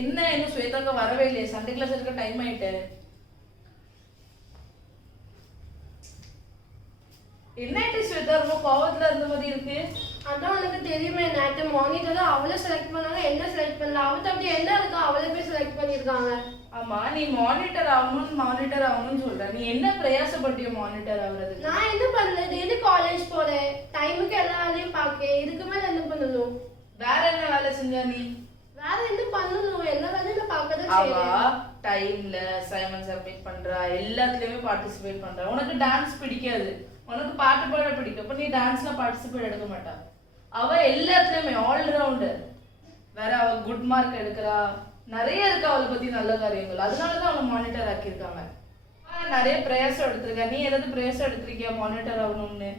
இன்னும் ஸ்வேதாக்கா வரவே இல்லையே. சண்டே கிளாஸ் இருக்க டைம் ஆயிட்டு. என்ன ஆயிட்டு ஸ்வேதா, ரொம்ப கோவத்துல இருந்த மாதிரி இருக்கு? அதான் உனக்கு தெரியுமே, நேற்று மானிட்டர் தான் அவளை செலக்ட் பண்ணாங்க, என்ன செலக்ட் பண்ணல. அவட்ட அப்படி என்ன இருக்கா, அவளை போய் செலக்ட் பண்ணியிருக்காங்க. ஆமா, நீ மானிட்டர் ஆகணும்னு சொல்ற. நீ என்ன பிரயாசப்பட்டியோ மானிட்டர் ஆகுறது? நான் என்ன பண்ணல, டெய்லி காலேஜ் போறேன், டைமுக்கு எல்லா வேலையும் பார்க்க. இதுக்கு மேல என்ன பண்ணணும்? வேற என்ன வேலை செஞ்சா நீ? வேற என்ன பண்ணணும்? எல்லா வேலையும் நான் பார்க்கதான் அவ செய்வேன். டைம்ல அசைன்மெண்ட் சப்மிட் பண்றா, எல்லாத்துலயுமே பார்ட்டிசிபேட் பண்றா. உனக்கு டான்ஸ் பிடிக்காது, உனக்கு பாட்டு பாட பிடிக்கும், அப்ப நீ டான்ஸ்ல பார்ட்டிசிபேட் எடுக்க மாட்டா. அவ எல்லாத்துலயுமே ஆல்ரவுண்டர். வேற அவ குட் மார்க் எடுக்கிறா, நிறைய இருக்கு அவளை பத்தி நல்ல காரியங்கள். அதனாலதான் அவளை மானிட்டர் ஆக்கியிருக்காங்க. நிறைய பிரயாசம் எடுத்திருக்கா. நீ ஏதாவது பிரயாசம் எடுத்திருக்கியா மானிட்டர் ஆகணும்னு?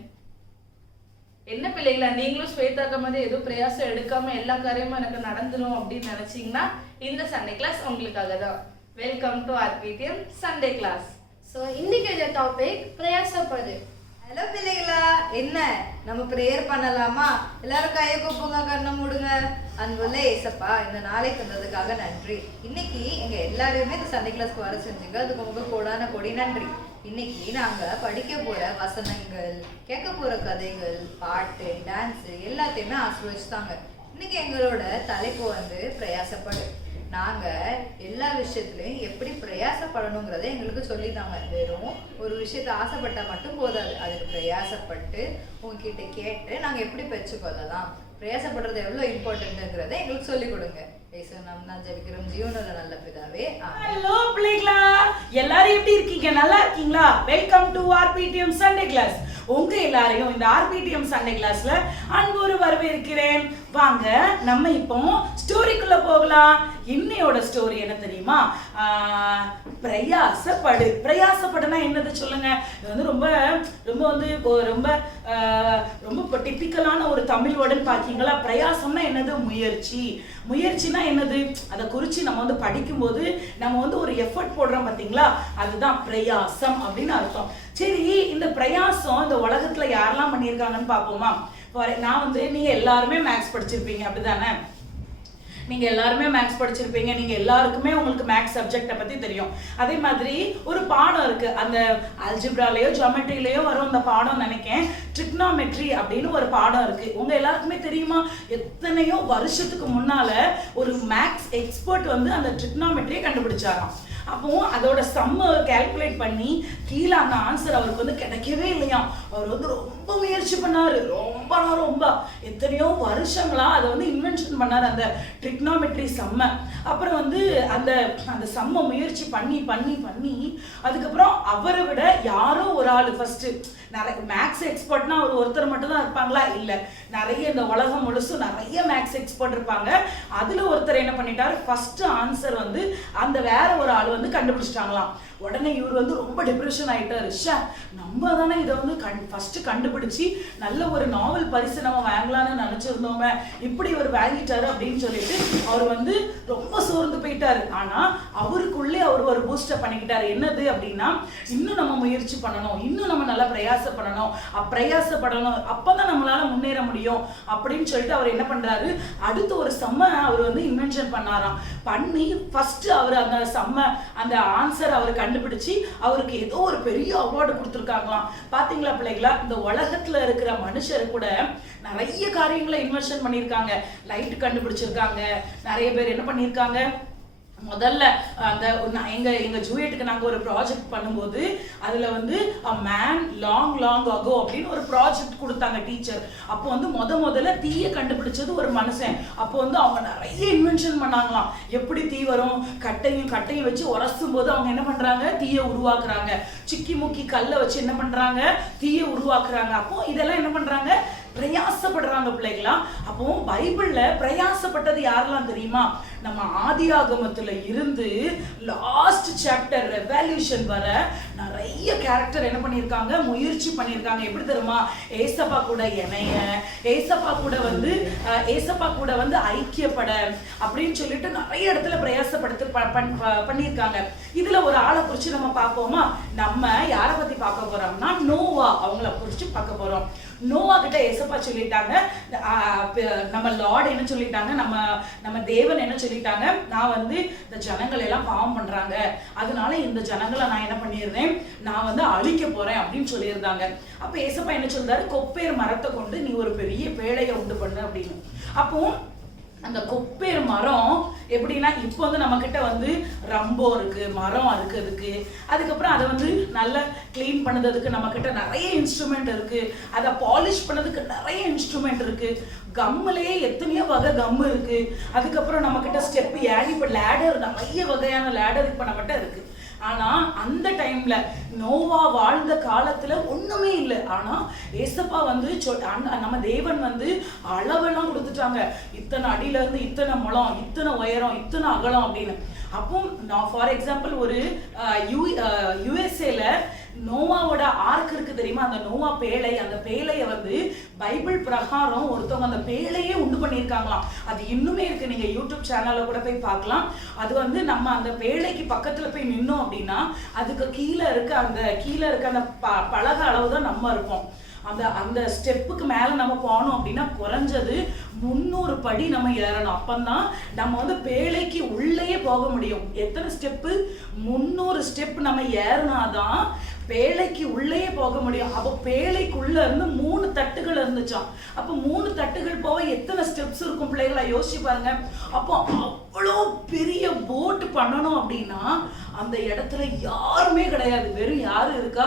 என்ன பிள்ளைங்களா, நீங்களும் ஸ்வேதாக்க மாதிரி ஏதோ பிரயாசம் எடுக்காம எல்லா காரியமும் எனக்கு நடந்துரும் அப்படின்னு நினைச்சீங்கன்னா இந்த சண்டே கிளாஸ் உங்களுக்காக தான். Welcome to RPTM Sunday class. So இன்னைக்கு இந்த டாபிக் பிரயாசப்படு. ஹலோ பிள்ளைகளா, என்ன நம்ம ப்ரேயர் பண்ணலாமா? எல்லாரும் கையை கூப்புங்க, கண்ணை மூடுங்க. அன்புள்ள ஏசப்பா, இந்த நாளை தந்ததுக்காக நன்றி. இன்னைக்கு எங்க எல்லாரையுமே இந்த சண்டே கிளாஸ்க்கு வர செஞ்சுங்க, அதுக்கு உங்க கோடான கொடி நன்றி. இன்னைக்கு நாங்க படிக்க போற வசனங்கள், கேட்க போற கதைகள், பாட்டு, டான்ஸ் எல்லாத்தையுமே ஆசீர்வதிச்சுட்டாங்க. இன்னைக்கு எங்களோட தலைப்பு வந்து பிரயாசப்படு. நாங்க எல்லா விஷயத்துலயும் எப்படி பிரயாசப்படணுங்கிறத எங்களுக்கு சொல்லித்தாங்க. வெறும் ஒரு விஷயத்த ஆசைப்பட்டா மட்டும் போதாது, அதுக்கு பிரயாசப்பட்டு உங்ககிட்ட கேட்டு நாங்க எப்படி பெற்றுக்கொள்ளலாம், பிரயாசப்படுறது எவ்வளவு இம்பார்ட்டன்ட்ங்கிறத எங்களுக்கு சொல்லிக் கொடுங்க. ஜெபிக்கிறோம் ஜீவனோட நல்ல பிதாவே. ஹலோ பிள்ளைகளா, எல்லாரும் எப்படி இருக்கீங்க? நல்லா இருக்கீங்களா? Welcome to RPTM Sunday class. உங்க எல்லாரையும் இந்த RPTM சண்டே கிளாஸ்ல அன்போடு வரவேற்கிறேன். வாங்க நம்ம இப்போ ஸ்டோரிக்குள்ள போகலாம். இன்னையோட ஸ்டோரி என்ன தெரியுமா? பிரயாசப்படு. பிரயாசப்படுனா என்னது சொல்லுங்க? இது வந்து ரொம்ப ரொம்ப வந்து ரொம்ப ரொம்ப டிப்பிக்கலான ஒரு தமிழ் வேர்டுன்னு பாத்தீங்களா? பிரயாசம்னா என்னது? முயற்சி. முயற்சினா என்னது? அதை குறித்து நம்ம வந்து படிக்கும்போது நம்ம வந்து ஒரு எஃபர்ட் போடுறோம் பார்த்தீங்களா, அதுதான் பிரயாசம் அப்படின்னு அர்த்தம். சரி, இந்த பிரயாசம் இந்த உலகத்துல யாரெல்லாம் பண்ணியிருக்காங்கன்னு பார்ப்போமா? நான் வந்து நீங்க எல்லாருமே மேக்ஸ் படிச்சிருப்பீங்க அப்படிதானே? நீங்க எல்லாருமே மேக்ஸ் படிச்சிருப்பீங்க. நீங்க எல்லாருக்குமே உங்களுக்கு மேக்ஸ் சப்ஜெக்டை பத்தி தெரியும். அதே மாதிரி ஒரு பாடம் இருக்கு, அந்த அல்ஜிப்ராலயோ ஜியோமெட்ரிலயோ வரும் அந்த பாடம் நினைக்கிறேன், ட்ரிக்னாமெட்ரி அப்படின்னு ஒரு பாடம் இருக்கு. உங்க எல்லாருக்குமே தெரியுமா? எத்தனையோ வருஷத்துக்கு முன்னால ஒரு மேக்ஸ் எக்ஸ்பர்ட் வந்து அந்த ட்ரிக்னாமெட்ரியை கண்டுபிடிச்சாராம். அப்போ அதோட சம்ம கால்குலேட் பண்ணி கீழே அந்த ஆன்சர் அவருக்கு வந்து கிடைக்கவே இல்லையாம். அவர் வந்து ரொம்ப முயற்சி பண்ணாரு, ரொம்ப எத்தனையோ வருஷங்களா அதை வந்து இன்வென்ஷன் பண்ணாரு, அந்த ட்ரிக்னாமெட்ரி சம்ம. அப்புறம் வந்து அந்த அந்த சம்ம முயற்சி பண்ணி பண்ணி பண்ணி அதுக்கப்புறம் அவரை விட யாரோ ஒரு ஆள் ஃபர்ஸ்ட், நிறைய மேக்ஸ் எக்ஸ்பர்ட்னா அவர் ஒருத்தர் மட்டும் தான் இருப்பாங்களா? இல்லை, நிறைய இந்த உலகம் முழுசும் நிறைய மேக்ஸ் எக்ஸ்பர்ட் இருப்பாங்க. அதுல ஒருத்தர் என்ன பண்ணிட்டாரு, ஃபர்ஸ்ட் ஆன்சர் வந்து அந்த வேற ஒரு ஆள் வந்து கண்டுபிடிச்சிட்டாங்களாம். உடனே இவர் வந்து ரொம்ப டிப்ரெஷன் ஆயிட்டாரு. நம்ம தானே இதை வந்து ஃபர்ஸ்ட் கண்டுபிடிச்சு நல்ல ஒரு நாவல் பரிசு நம்ம வாங்கலாம்னு நினைச்சிருந்தோமே, இப்படி இவர் வாங்கிட்டாரு அப்படின்னு சொல்லிட்டு அவர் வந்து ரொம்ப சோர்ந்து போயிட்டாரு. ஆனா அவருக்குள்ளே அவர் ஒரு பூஸ்டப் பண்ணிக்கிட்டாரு. என்னது அப்படின்னா, இன்னும் நம்ம முயற்சி பண்ணணும், இன்னும் நம்ம நல்லா பிரயாசப்படணும், அப்பதான் நம்மளால முன்னேற முடியும் அப்படின்னு சொல்லிட்டு அவர் என்ன பண்றாரு, அடுத்து ஒரு செம்ம அவர் வந்து இன்வென்ஷன் பண்ணாராம். பண்ணி ஃபர்ஸ்ட் அவர் அந்த செம்ம அந்த ஆன்சர் அவர் கண்டுபிடிச்சு அவருக்கு ஏதோ ஒரு பெரிய அவார்டு கொடுத்துருக்காங்களாம். பாத்தீங்களா பிள்ளைகளா? இந்த உலகத்துல இருக்கிற மனுஷர் கூட நிறைய காரியங்களை இன்வென்ஷன் பண்ணியிருக்காங்க. லைட் கண்டுபிடிச்சிருக்காங்க. நிறைய பேர் என்ன பண்ணியிருக்காங்க, முதல்ல அந்த எங்க ஜூயட்டுக்கு நாங்க ஒரு ப்ராஜெக்ட் பண்ணும்போது அதுல வந்து மேன் லாங் அகோ அப்படின்னு ஒரு ப்ராஜெக்ட் கொடுத்தாங்க டீச்சர். அப்போ வந்து முதல்ல தீயை கண்டுபிடிச்சது ஒரு மனுஷன். அப்போ வந்து அவங்க நிறைய இன்வென்ஷன் பண்ணாங்களாம். எப்படி தீ வரும், கட்டையும் வச்சு உரசும் போது அவங்க என்ன பண்றாங்க, தீயை உருவாக்குறாங்க. சிக்கி முக்கி கல்லை வச்சு என்ன பண்றாங்க, தீயை உருவாக்குறாங்க. அப்போ இதெல்லாம் என்ன பண்றாங்க, பிரயாசப்படுறாங்க பிள்ளைகளா. அப்போ பைபிள்ல பிரயாசப்பட்டது யாரெல்லாம் தெரியுமா? நம்ம ஆதியாகமத்துல இருந்து லாஸ்ட் சாப்டர் ரெவல்யூஷன் வர நிறைய கேரக்டர் என்ன பண்ணியிருக்காங்க, முயற்சி பண்ணியிருக்காங்க. எப்படி தெரியுமா? ஏசப்பா கூட இணைய, ஏசப்பா கூட வந்து ஐக்கியப்பட அப்படின்னு சொல்லிட்டு நிறைய இடத்துல பிரயாசப்படுத்தி பண்ணியிருக்காங்க. இதுல ஒரு ஆளை குறிச்சு நம்ம பார்ப்போமா? நம்ம யாரை பத்தி பார்க்க போறோம்னா நோவா, அவங்கள குறிச்சு பார்க்க போறோம். நோவா கிட்ட ஏசப்பா சொல்லிட்டாங்க, நம்ம லார்ட் என்ன சொல்லிட்டாங்க, நம்ம தேவன் என்ன சொல்லிட்டாங்க, நான் வந்து இந்த ஜனங்கள் எல்லாம் பாவம் பண்றாங்க, அதனால இந்த ஜனங்களை நான் என்ன பண்ணிடுறேன், நான் வந்து அழிக்க போறேன் அப்படின்னு சொல்லியிருந்தாங்க. அப்ப ஏசப்பா என்ன சொல்றாரு, கொப்பேர் மரத்தை கொண்டு நீ ஒரு பெரிய பேழையை உண்டு பண்ணு அப்படின்னு. அப்போ அந்த கொப்பேர் மரம் எப்படின்னா, இப்போ வந்து நம்ம கிட்ட வந்து ரம்போ இருக்கு, மரம் இருக்கு, அதுக்கப்புறம் அதை வந்து நல்லா கிளீன் பண்ணதுக்கு நம்ம கிட்ட நிறைய இன்ஸ்ட்ருமெண்ட் இருக்கு, அதை பாலிஷ் பண்ணதுக்கு நிறைய இன்ஸ்ட்ருமெண்ட் இருக்கு, கம்முலயே எத்தனையோ வகை கம் இருக்கு, அதுக்கப்புறம் நம்ம கிட்ட ஸ்டெப் இப்ப லேடர், நிறைய வகையான லேடர் இப்ப நம்மகிட்ட இருக்கு. ஆனா அந்த டைம்ல நோவா வாழ்ந்த காலத்துல ஒண்ணுமே இல்லை. ஆனா ஏசப்பா வந்து நம்ம தேவன் வந்து அளவெல்லாம் கொடுத்துட்டாங்க, இத்தனை அடியில இருந்து இத்தனை முழம், இத்தனை உயரம், இத்தனை அகலம் அப்படின்னு. அப்போ நான் ஃபார் எக்ஸாம்பிள் ஒரு யுஎஸ்ஏல நோவாவோட ஆர்க் இருக்கு தெரியுமா, அந்த நோவா பேழை, அந்த பேழையை வந்து பைபிள் பிரகாரம் ஒருத்தவங்க அந்த பேழையே உண்டு பண்ணியிருக்காங்களாம். அது இன்னுமே இருக்கு, நீங்க யூடியூப் சேனல்ல கூட போய் பார்க்கலாம். அது வந்து நம்ம அந்த பேழைக்கு பக்கத்துல போய் நின்னோம் அப்படின்னா அதுக்கு கீழே இருக்க அந்த பலகை அளவு தான் நம்ம இருப்போம். அந்த ஸ்டெப்புக்கு மேல நம்ம போனோம் அப்படின்னா குறைஞ்சது 300 படி நம்ம ஏறணும். அப்பந்தான் நம்ம வந்து பேழைக்கு உள்ளேயே போக முடியும். எத்தனை ஸ்டெப்பு? 300 ஸ்டெப் நம்ம ஏறினாதான் பேழைக்கு உள்ளேயே போக முடியும். அப்போ பேழைக்குள்ள இருந்து 3 தட்டுகள் இருந்துச்சாம். அப்போ 3 தட்டுகள் போக எத்தனை ஸ்டெப்ஸ் இருக்கும் பிள்ளைகளா, யோசிச்சு பாருங்க. அப்போ அவ்வளோ பெரிய போட் பண்ணணும் அப்படின்னா அந்த இடத்துல யாருமே கிடையாது. வெறும் யாரு இருக்கா?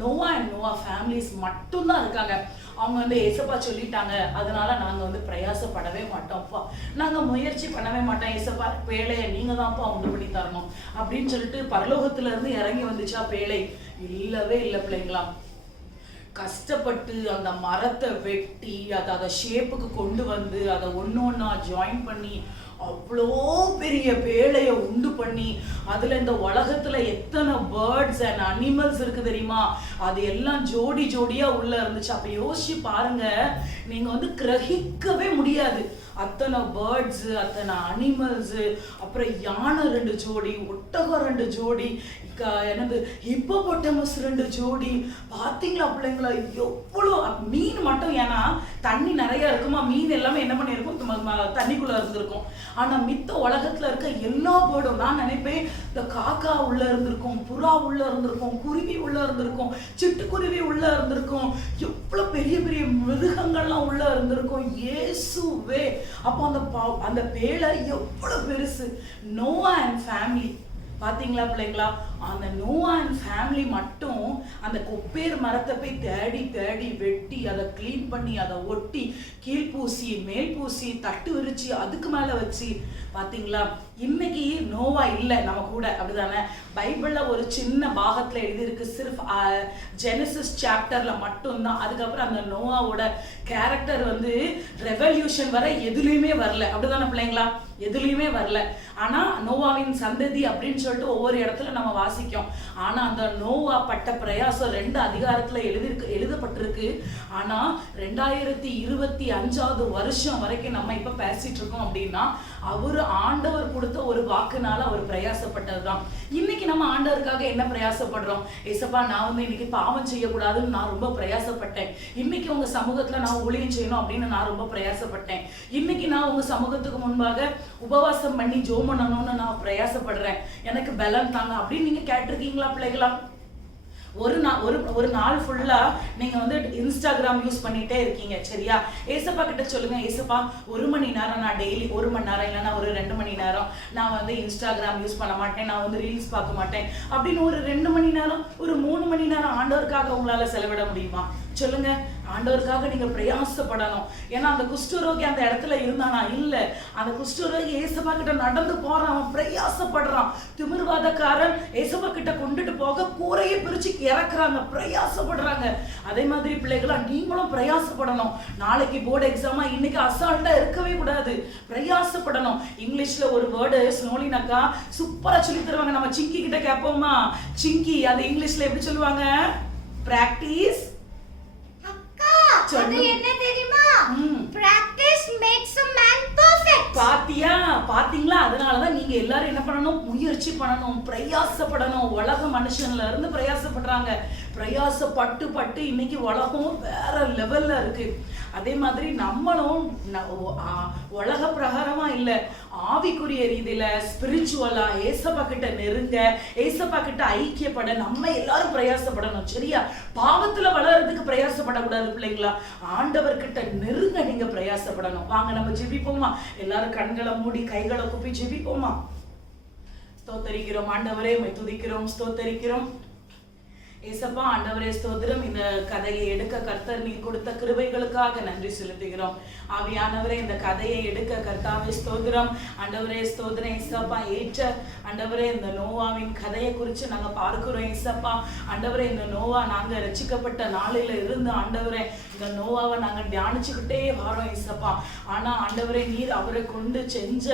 நோவா அண்ட் நோவா ஃபேமிலிஸ் மட்டும்தான் இருக்காங்க. அவங்க வந்து ஏசப்பா சொல்லிட்டாங்க, அதனால நாங்க வந்து பிரயாசப்படவே மாட்டோம்ப்பா, நாங்க முயற்சி பண்ணவே மாட்டோம், ஏசப்பா பேழையை நீங்க தான்ப்பா உண்டு பண்ணி தரணும் அப்படின்னு சொல்லிட்டு பரலோகத்துல இருந்து இறங்கி வந்துச்சா பேழை? இல்லவே இல்லை பிள்ளைங்களா. கஷ்டப்பட்டு அந்த மரத்தை வெட்டி அதை ஷேப்புக்கு கொண்டு வந்து அதை ஒன்னொன்னா ஜாயின் பண்ணி அவ்வளோ பெரிய பேழையை உண்டு பண்ணி அதுல இந்த உலகத்துல எத்தனை பேர்ட்ஸ் அண்ட் அனிமல்ஸ் இருக்கு தெரியுமா, அது எல்லாம் ஜோடி ஜோடியா உள்ள இருந்துச்சு. அப்ப யோசிச்சு பாருங்க, நீங்க வந்து கிரகிக்கவே முடியாது. அத்தனை பேர்ட்ஸ், அத்தனை அனிமல்ஸ், அப்புறம் யானை 2 ஜோடி, ஒட்டகம் 2 ஜோடி, என்னது ஹிப்போபொட்டமஸ் 2 ஜோடி. பாத்தீங்களா பிள்ளைங்களா, எவ்வளோ மீன் மட்டும், ஏன்னா தண்ணி நிறைய இருக்குமா, மீன் எல்லாமே என்ன பண்ணிருக்கும், தண்ணிக்குள்ள இருந்திருக்கும். ஆனா மித்த உலகத்துல இருக்க எல்லா பேர்டும், நான் நினைப்பேன் இந்த காக்கா உள்ள இருந்திருக்கும், புறா உள்ள இருந்திருக்கும், குருவி உள்ள இருந்திருக்கும், சிட்டுக்குருவி உள்ள இருந்திருக்கும், எவ்வளவு பெரிய பெரிய மிருகங்கள்லாம் உள்ள இருந்திருக்கும். இயேசுவே! அப்போ அந்த பேழை எவ்வளவு பெருசு. நோவா அண்ட் ஃபேமிலி பாத்தீங்களா பிள்ளைங்களா, அந்த நோவா அண்ட் ஃபேமிலி மட்டும் அந்த கொப்பேர் மரத்தை போய் தேடி தேடி வெட்டி அதை கிளீன் பண்ணி அதை ஒட்டி கீழ் பூசி மேல் பூசி தட்டு விரிச்சு அதுக்கு மேல வச்சு. பாத்தீங்களா, இன்னைக்கு நோவா இல்லை நம்ம கூட, அப்படிதானே? பைபிள்ல ஒரு சின்ன பாகத்துல எழுதியிருக்கு, சிர்ஃப் ஜெனசிஸ் சாப்டர்ல மட்டும்தான். அதுக்கப்புறம் அந்த நோவாவோட கேரக்டர் வந்து ரெவல்யூஷன் வர எதுலையுமே வரல, அப்படிதானே பிள்ளைங்களா? எதுலையுமே வரல. ஆனா நோவாவின் சந்ததி அப்படின்னு சொல்லிட்டு ஒவ்வொரு இடத்துல நம்ம வாசிக்கும். ஆனா அந்த நோவா பட்ட பிரயாசம் 2 அதிகாரத்துல எழுதப்பட்டிருக்கு. ஆனா 2025வது வருஷம் வரைக்கும் நம்ம இப்ப பேசிட்டு இருக்கோம் அப்படின்னா அவரு ஆண்டவர் கொடுத்த ஒரு வாக்குனால அவர் பிரயாசப்பட்டதுதான். இன்னைக்கு நம்ம ஆண்டவருக்காக என்ன பிரயாசப்படுறோம்? ஏசப்பா, நான் வந்து இன்னைக்கு பாவம் செய்யக்கூடாதுன்னு நான் ரொம்ப பிரயாசப்பட்டேன். இன்னைக்கு உங்க சமூகத்துல நான் ஊழியம் செய்யணும் அப்படின்னு நான் ரொம்ப பிரயாசப்பட்டேன். இன்னைக்கு நான் உங்க சமூகத்துக்கு முன்பாக உபவாசம் பண்ணி ஜெபம் பண்ணணும்னு நான் பிரயாசப்படுறேன், எனக்கு பலன் தாங்க அப்படின்னு நீங்க கேட்டிருக்கீங்களா பிள்ளைகளா? ஒரு நாள் ஃபுல்லா நீங்க வந்து இன்ஸ்டாகிராம் யூஸ் பண்ணிட்டே இருக்கீங்க, சரியா? ஏசப்பா கிட்ட சொல்லுங்க, ஏசப்பா 1 மணி நேரம் நான் டெய்லி 1 மணி நேரம் இல்லைன்னா ஒரு 2 மணி நேரம் நான் வந்து இன்ஸ்டாகிராம் யூஸ் பண்ண மாட்டேன், நான் வந்து ரீல்ஸ் பார்க்க மாட்டேன் அப்படின்னு ஒரு 2 மணி நேரம் ஒரு 3 மணி நேரம் ஆண்டவருக்காக உங்களால செலவிட முடியுமா? சொல்லுங்க. ஆண்டவருக்காக நீங்க பிரயாசப்படணும். ஏன்னா அந்த குஷ்டரோகி அந்த இடத்துல இருந்தானா? இல்ல. அந்த குஷ்டரோகி ஏசப்பா கிட்ட நடந்து போறான், அவன் பிரயாசப்படுறான். திமிர்வாதக்காரன் ஏசப்பா கிட்ட கொண்டுட்டு போக கூரையை பிரிச்சு இறக்குறாங்க, பிரயாசப்படுறாங்க. அதே மாதிரி பிள்ளைகளா நீங்களும் பிரயாசப்படணும். நாளைக்கு போர்டு எக்ஸாமா, இன்னைக்கு அசால்ட்டா இருக்கவே கூடாது, பிரயாசப்படணும். இங்கிலீஷ்ல ஒரு வேர்டு ஸ்னோலினாக்கா சூப்பரா சொல்லி தருவாங்க. நம்ம சிங்கி கிட்ட கேட்போமா? சிங்கி அது இங்கிலீஷ்ல எப்படி சொல்லுவாங்க? பிராக்டிஸ். அது என்ன தெரியுமா? Practice makes a man perfect. பாத்தீங்களா? அதனாலதான் நீங்க எல்லாரும் என்ன பண்ணணும்? முயற்சி பண்ணணும், பிரயாசப்படணும். உலக மனுஷன்ல இருந்து பிரயாசப்படுறாங்க. பிரயாசப்பட்டு பட்டு இன்னைக்கு உலகம் வேற லெவல்ல இருக்கு. அதே மாதிரி நம்மளும் உலக பிரகாரமா இல்ல, ஆவிக்குரிய ரீதியில ஸ்பிரிச்சுவலா ஏசப்பா கிட்ட நெருங்க, ஏசப்பா கிட்ட ஐக்கியப்பட நம்ம எல்லாரும் பிரயாசப்படணும். சரியா? பாவத்துல வளர்றதுக்கு பிரயாசப்படக்கூடாது பிள்ளைங்களா. ஆண்டவர் கிட்ட நெருங்க நீங்க பிரயாசப்படணும். வாங்க நம்ம ஜெபிப்போமா? எல்லாரும் கண்களை மூடி கைகளை குப்பி ஜெபிப்போமா? ஸ்தோத்தரிக்கிறோம் ஆண்டவரே, உம்மை துதிக்கிறோம், ஸ்தோத்தரிக்கிறோம் ஏசப்பா. ஆண்டவரே ஸ்தோத்திரம். இந்த கதையை எடுக்க கர்த்தர் நீர் கொடுத்த கிருபைகளுக்காக நன்றி செலுத்துகிறோம். ஆவியானவரே, இந்த கதையை எடுக்க கர்த்தாவே ஸ்தோத்திரம். ஆண்டவரே ஸ்தோத்திரம் ஏசப்பா. ஏற்ற ஆண்டவரே இந்த நோவாவின் கதையை குறித்து நாங்கள் பார்க்கிறோம் ஏசப்பா. ஆண்டவரே, இந்த நோவா நாங்கள் ரட்சிக்கப்பட்ட நாளில இருந்து ஆண்டவரே இந்த நோவாவை நாங்கள் தியானிச்சுக்கிட்டே வரோம் ஏசப்பா. ஆனா ஆண்டவரே நீர் அவரை கொண்டு செஞ்ச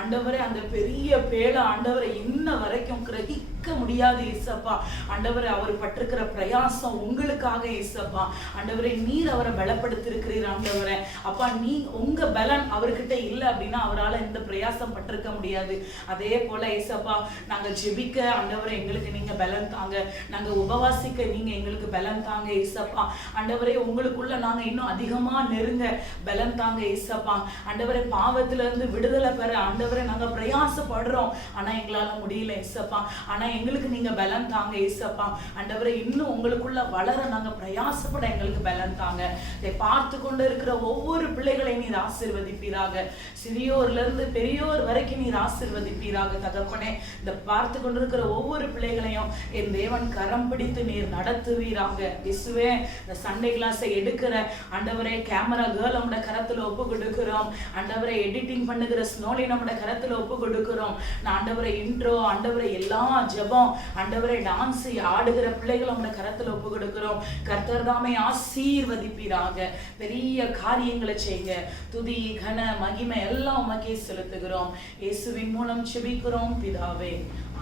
ஆண்டவரே அந்த பெரிய பேழை ஆண்டவரை இன்ன வரைக்கும் கிரகிக்க முடியாது ஏசப்பா. ஆண்டவரே அவர் பட்டிருக்கிற பிரயாசம் உங்களுக்காக ஏசப்பா. ஆண்டவரே நீர் அவரை பலப்படுத்தி இருக்கிறீர் ஆண்டவரே. அப்பா, நீ உங்க பலன் அவர்கிட்ட இல்லை அப்படின்னா அவரால் இந்த பிரயாசம் பட்டிருக்க முடியாது. அதே போல ஏசப்பா நாங்க ஜெபிக்க ஆண்டவரே எங்களுக்கு நீங்க பலன் தாங்க, நாங்க உபவாசிக்க நீங்க எங்களுக்கு பலன் தாங்க ஏசப்பா. ஆண்டவரே உங்களுக்குள்ள நாங்க இன்னும் அதிகமா நெருங்க பலன் தாங்க ஏசப்பா. ஆண்டவரே பாவத்துல இருந்து விடுதலை பெற ஆண்டவரே நாங்க பிரயாசப்படுறோம், ஆனா எங்களால முடியல ஏசப்பா. ஆனா எங்களுக்கு நீங்க பலன் தாங்க ஏசப்பா. ஆண்டவரே இன்னும் உங்களுக்குள்ள வளர நாங்க பிரயாசப்பட எங்களுக்கு பலன் தாங்க. இதை பார்த்து கொண்டு இருக்கிற ஒவ்வொரு பிள்ளைகளையும் நீர் ஆசீர்வதிப்பீராக. சிறியோர்ல இருந்து பெரியோர் வரைக்கும் நீர் ஆசீர்வதிப்பீராக தகப்பனே. இந்த பார்த்து கொண்டிருக்கிற ஒவ்வொரு பிள்ளைகளையும் என் தேவன் கரம் பிடித்து நீர் நடத்துவீராக இயேசுவே. இந்த சண்டே கிளாஸை எடுக்கிற ஆண்டவரே கேமரா கேர்ள் நம்முடைய கரத்துல ஒப்பு கொடுக்கிறோம். ஆண்டவரை எடிட்டிங் பண்ணுகிற ஸ்னோலி நம்முடைய கரத்துல ஒப்பு கொடுக்கிறோம். நான் ஆண்டவரை இன்ட்ரோ ஆண்டவரை எல்லா ஜெபம் ஆண்டவரை டான்ஸ் ஆடுகிற பிள்ளைகள் நம்முடைய கரத்துல ஒப்பு கொடுக்கிறோம். கர்த்தர் தாமே ஆசீர்வதிப்பீராக. பெரிய காரியங்களை செய்யுங்க. துதி கன மகிமை எல்லாம் உமக்கே செலுத்துகிறோம். இயேசுவின் மூலம் ஜெபிக்கிறோம் பிதாவே,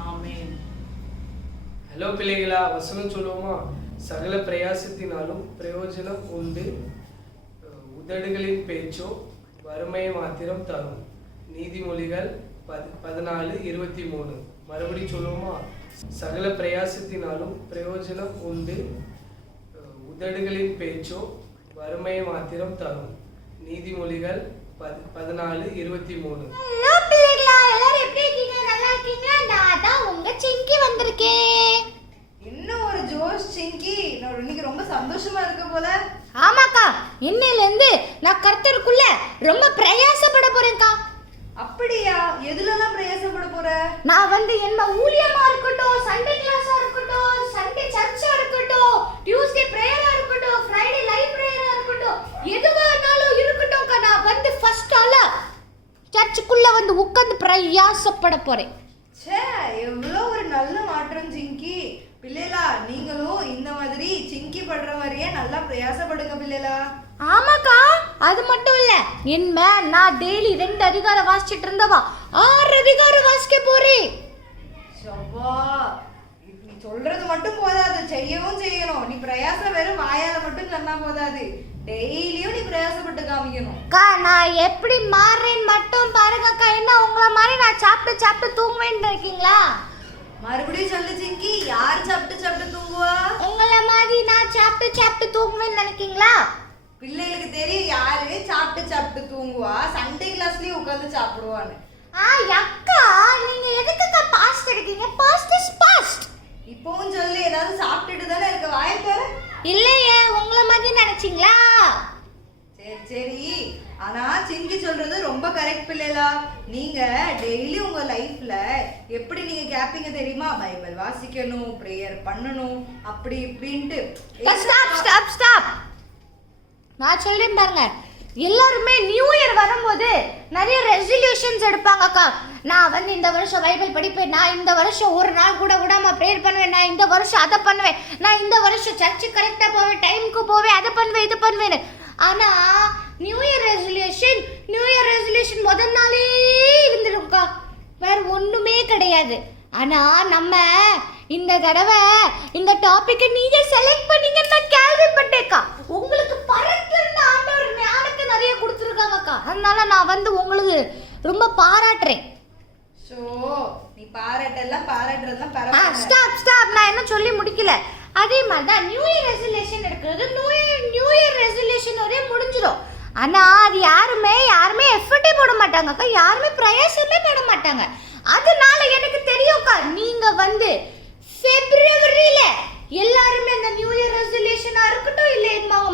ஆமென். ஹலோ பிள்ளைகளா, வசனம் சொல்லுவோமா? சகல பிரயாசத்தினாலும் பிரயோஜனம் உண்டு, உதடுகளின் பேச்சோ வறுமையை மாத்திரம் தரும். நீதிமொழிகள் 14:23. மறுபடி சொல்லுவோமா? சகல பிரயாசத்தினாலும் பிரயோஜனம் உண்டு, உதடுகளின் பேச்சோ வறுமையை மாத்திரம் தரும். நீதிமொழிகள் 14:23. ஹலோ பிள்ளைகளா, எல்லாரும் எப்படி இருக்கீங்க? நல்லா இருக்கீங்களா? நான் தான் உங்க சிங்கி வந்திருக்கேன். இன்னும் ஒரு ஜோஷ் சிங்கி, நான் இன்னைக்கு ரொம்ப சந்தோஷமா இருக்க போல. ஆமாக்கா, இன்னையில இருந்து நான் கர்த்தருக்குள்ள ரொம்ப பிரயாசப்பட போறேன்க்கா. அப்படியா? எதுலலாம் பிரயாசப்பட போற? நான் என்ன ஊழியமா இருக்கட்டும், சண்டே கிளாஸா இருக்கட்டும், சண்டே சர்ச்சா இருக்கட்டும், டியூஸ்டே பிரேயரா இருக்கட்டும், ஃப்ரைடே லைவ் பிரேயரா இருக்கட்டும், எதுவானாலும் இருக்கட்டும்க்கா. நான் ஃபர்ஸ்ட் ஆளா சர்ச்சுக்குள்ள உட்கார்ந்து பிரயாசப்பட போறேன். ச்சே, எவ்வளோ ஒரு நல்ல மாற்றம் சிங்கி. பிள்ளைகளா, நீங்களும் இந்த மாதிரி சிங்கி படுற மாதிரியே நல்லா பிரயாசப்படுங்க பிள்ளைகளா. ஆமாக்கா, அது மட்டும் இல்ல, நான் டெய்லி 2 அதிகாரம் வாசிச்சிட்டு இருந்தவா 6 அதிகாரம் வாசிக்க போறேன். சப்பா, நீ சொல்றது மட்டும் போதாது, செய்யவும் செய்யணும். நீ பிரயாசம் வெறும் வாயால மட்டும் சொன்னா போதாது, டெய்லியும் நீ பிரயாசப்பட்டு காமிக்கணும். அக்கா, நான் எப்படி மாறேன்னு மட்டும் பாருங்கக்கா. என்ன உங்கள மாதிரி நான் சாப்பிட்டு தூங்குவேன்னு இருக்கீங்களா? மறுபடியும் சொல்லு சிங்கி, யார் சாப்பிட்டு தூங்குவா? உங்கள மாதிரி நான் சாப்பிட்டு தூங்குவேன்னு நினைக்கீங்களா? பிள்ளைகளுக்கு தெரியும் யாரு சாப்பிட்டு தூங்குவா, சண்டே கிளாஸ்லயே உட்கார்ந்து சாப்பிடுவான்னு. அக்கா, நீங்க எதுக்குக்கா பாஸ்ட் எடுக்கீங்க? Past is past. இப்பவும் சொல்லு, ஏதாவது சாப்பிட்டுட்டு தானே இருக்க, வாயை தர. இல்லையே, உங்கள மாதிரி நினைச்சீங்களா? சரி, ஆனா சிங்கி சொல்றது ரொம்ப கரெக்ட் பிள்ளைகளா. நீங்க டெய்லி உங்க லைஃப்ல எப்படி நீங்க கேப்பீங்க தெரியுமா? பைபிள் வாசிக்கணும், பிரேயர் பண்ணணும், அப்படி இப்படின்ட்டு. ஸ்டாப். நான் சொல்றேன் பாருங்க, எல்லாருமே நியூ இயர் வரும்போது நிறைய ரெசல்யூஷன்ஸ் எடுப்பாங்கக்கா. நான் இந்த வருஷம் பைபிள் படிப்பேன், நான் இந்த வருஷம் ஒரு நாள் கூட விடாம ப்ரேயர் பண்ணுவேன், நான் இந்த வருஷம் அதை பண்ணுவேன், நான் இந்த வருஷம் சர்ச்சு கரெக்டா போவேன், டைமுக்கு போவேன், அதை பண்ணுவேன், இது பண்ணுவேன். ஆனா நியூ இயர் ரெசல்யூஷன் முதல் நாளே இருந்துருக்கா, வேற ஒண்ணுமே கிடையாது. ஆனா நம்ம இந்த தடவை இந்த டாபிக்கை நீங்க செலக்ட் பண்ணீங்கன்னு நான் கேள்விப்பட்டேக்கா. உங்களுக்கு பறக்கிற ஆண்டவர் ஞானத்தை நிறைய கொடுத்துருக்காங்கக்கா. அதனால நான் உங்களுக்கு ரொம்ப பாராட்டுறேன். நீ பாராட்டுறதெல்லாம் பரவாயில்லை. ஸ்டாப், நான் என்ன சொல்லி முடிக்கல. அதே மாதிரி தான் நியூ இயர் ரெசல்யூஷன் எடுக்கிறது நியூ இயர் ரெசல்யூஷன் ஒரே முடிஞ்சிடும். ஆனா அது யாருமே எஃபர்ட்டே போட மாட்டாங்க அக்கா, யாருமே பிரயாசமே பட மாட்டாங்க. அதனால எனக்கு தெரியும்க்கா, நீங்க வந்து பிப்ரவரியில எல்லாருமே இந்த நியூ இயர் ரெசல்யூஷனா இருக்கட்டும் இல்ல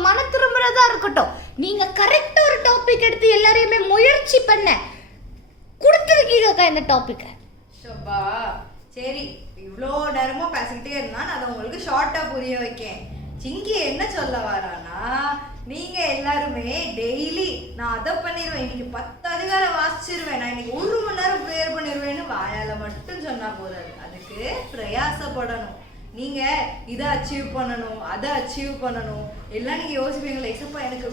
மன திரும்புறதா இருக்கட்டும், நீங்க கரெக்டா ஒரு டாபிக் எடுத்து எல்லாரையுமே முயற்சி பண்ண கொடுத்துருக்கீங்கக்கா இந்த டாபிக்கை. ஷோபா சரி, இவ்வளோ நேரமும் பேசிக்கிட்டே இருந்தா நான் அதை உங்களுக்கு ஷார்ட்டா புரிய வைக்கேன். சிங்கி என்ன சொல்ல வரானா, நீங்க எல்லாருமே டெய்லி நான் அதை பண்ணிடுவேன், இன்னைக்கு 10 அதிகாரம் வாசிச்சிருவேன், நான் இன்னைக்கு 1 மணி நேரம் ப்ரேயர் பண்ணிடுவேன்னு வாயால மட்டும் சொன்னா போதாது, அதுக்கு பிரயாசப்படணும். நீங்க இதை அச்சீவ் பண்ணணும், அதை அச்சீவ் பண்ணணும் எல்லாம் நீங்க யோசிப்பீங்களா, இசப்பா எனக்கு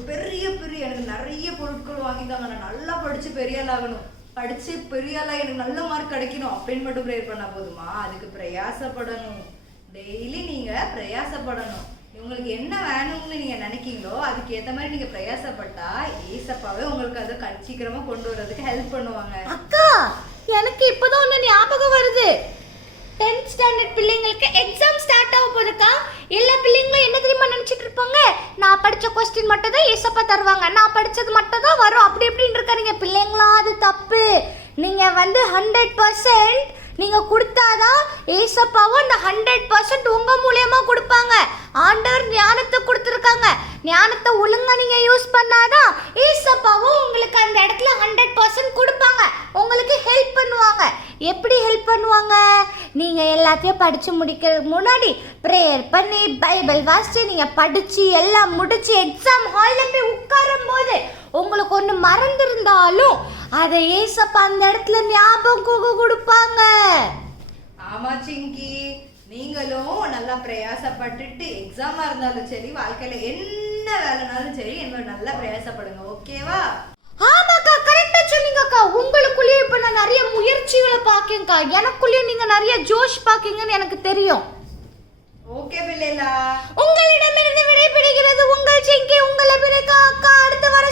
எனக்கு நிறைய பொருட்கள் வாங்கிட்டாங்க, நான் நல்லா படிச்சு பெரிய ஆளாகணும், படிச்சு பெரிய ஆளா எனக்கு நல்ல மார்க் கிடைக்கணும் அப்படின்னு மட்டும் ப்ரேயர் பண்ணா போதுமா? அதுக்கு பிரயாசப்படணும். டெய்லி நீங்க பிரயாசப்படணும். உங்களுக்கு என்ன வேணும்னு நீங்க நினைக்கீங்களோ அதுக்கு ஏத்த மாதிரி நீங்க பிரயாசப்பட்டா ஏசப்பாவே உங்களுக்கு அதை சீக்கிரமா கொண்டு வர்றதுக்கு ஹெல்ப் பண்ணுவாங்க. அக்கா எனக்கு இப்போதான் ஒன்று ஞாபகம் வருது. 10th ஸ்டாண்டர்ட் பிள்ளைங்களுக்கு எக்ஸாம் ஸ்டார்ட் ஆக போகுதுக்கா. எல்லா பிள்ளைங்களும் என்ன தெரியுமா நினச்சிட்டு இருப்பாங்க, நான் படித்த கொஸ்டின் மட்டும் தான் ஏசப்பா தருவாங்க, நான் படித்தது மட்டும் தான் வரும், அப்படி இப்படின்னு இருக்காருங்க பிள்ளைங்களா. அது தப்பு. நீங்கள் வந்து 100% நீங்கள் கொடுத்தாதான் ஏசப்பாவும் அந்த 100% உங்கள் மூலயமா கொடுப்பாங்க. ஆண்டவர் ஞானத்தை கொடுத்துருக்காங்க, ஞானத்தை ஒழுங்காக நீங்கள் யூஸ் பண்ணாதான் ஏசப்பாவும் உங்களுக்கு அந்த இடத்துல 100% கொடுப்பாங்க, உங்களுக்கு ஹெல்ப் பண்ணுவாங்க. எப்படி ஹெல்ப் பண்ணுவாங்க? நீங்கள் எல்லாத்தையும் படித்து முடிக்கிறதுக்கு முன்னாடி ப்ரேயர் பண்ணி பைபிள் வாசித்து நீங்கள் படித்து எல்லாம் முடித்து எக்ஸாம் ஹாலில் போய் உட்காரும் போது உங்களுக்கு ஒன்று மறந்துருந்தாலும் அதை ஏசப்பா அந்த இடத்துல ஞாபகம் கொடுப்பாங்க. ஆமா சிங்கி, நீங்களும் நல்லா பிரயாசப்பட்டுட்டு எக்ஸாமா இருந்தாலும் சரி, வாழ்க்கையில என்ன வேலைனாலும் சரி, என்ன நல்லா பிரயாசப்படுங்க. ஓகேவா? ஆமாக்கா, கரெக்டா சொன்னீங்கக்கா. உங்களுக்குள்ளேயே இப்போ நான் நிறைய முயற்சிகளை பார்க்கேன்க்கா, எனக்குள்ளேயும் நீங்க நிறைய ஜோஷ் பார்க்கீங்கன்னு எனக்கு தெரியும். ஓகே பிள்ளைகளா, உங்களிடமிருந்து விடைபெறுகிறது உங்கள் சிங்கி. உங்களை பிறகு அக்கா அடுத்த வர